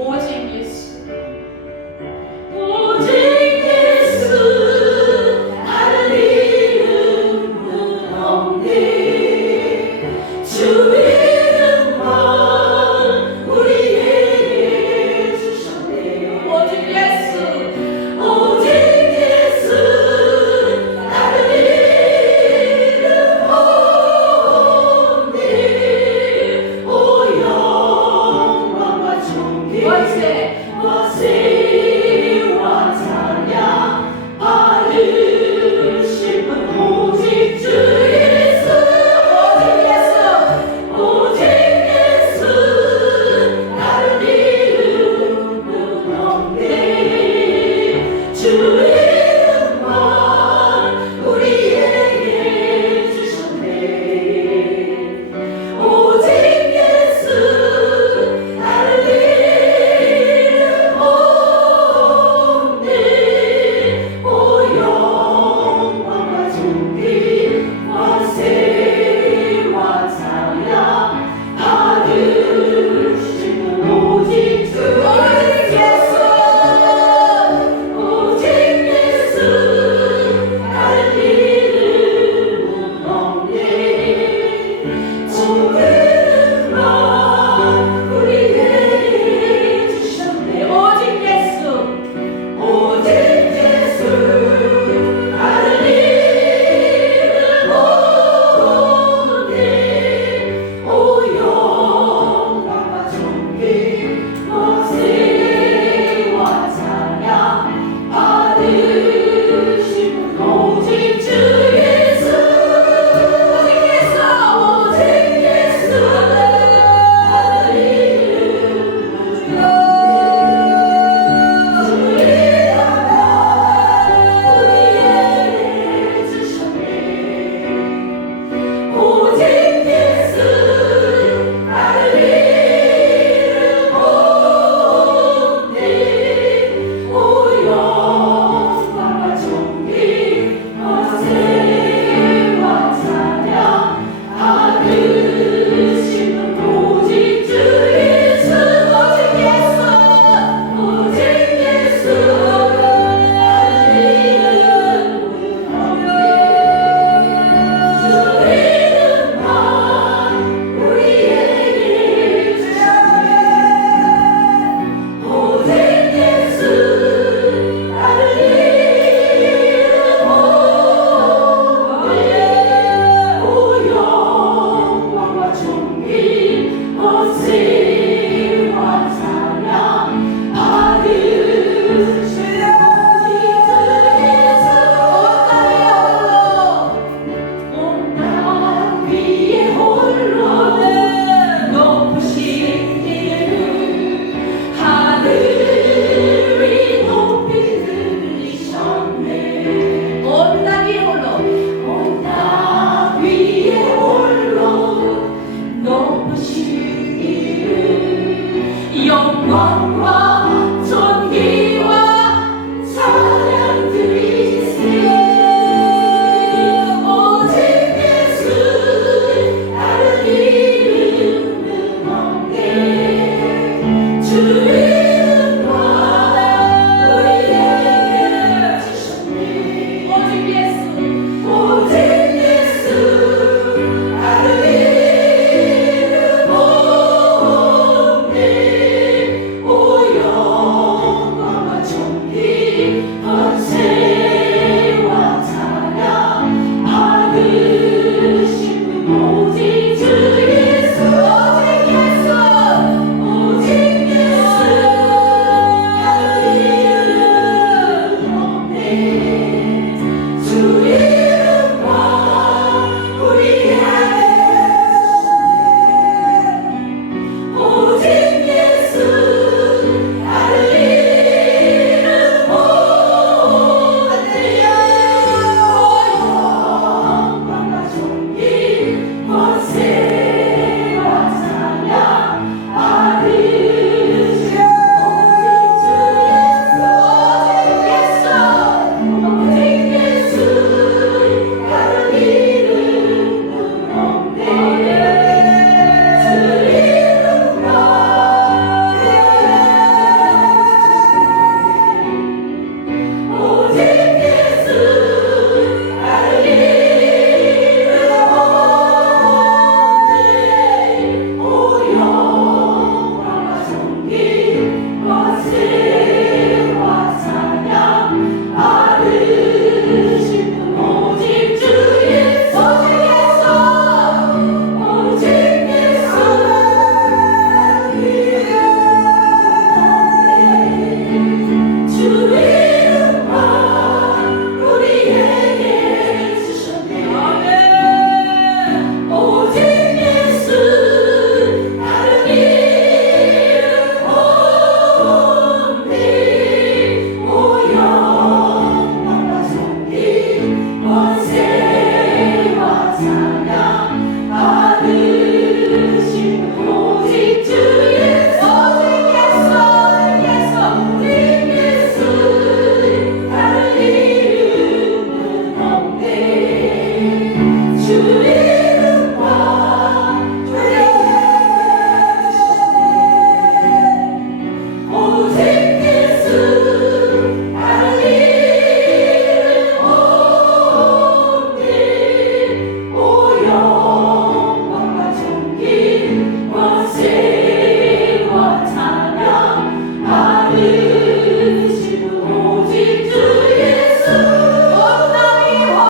hoje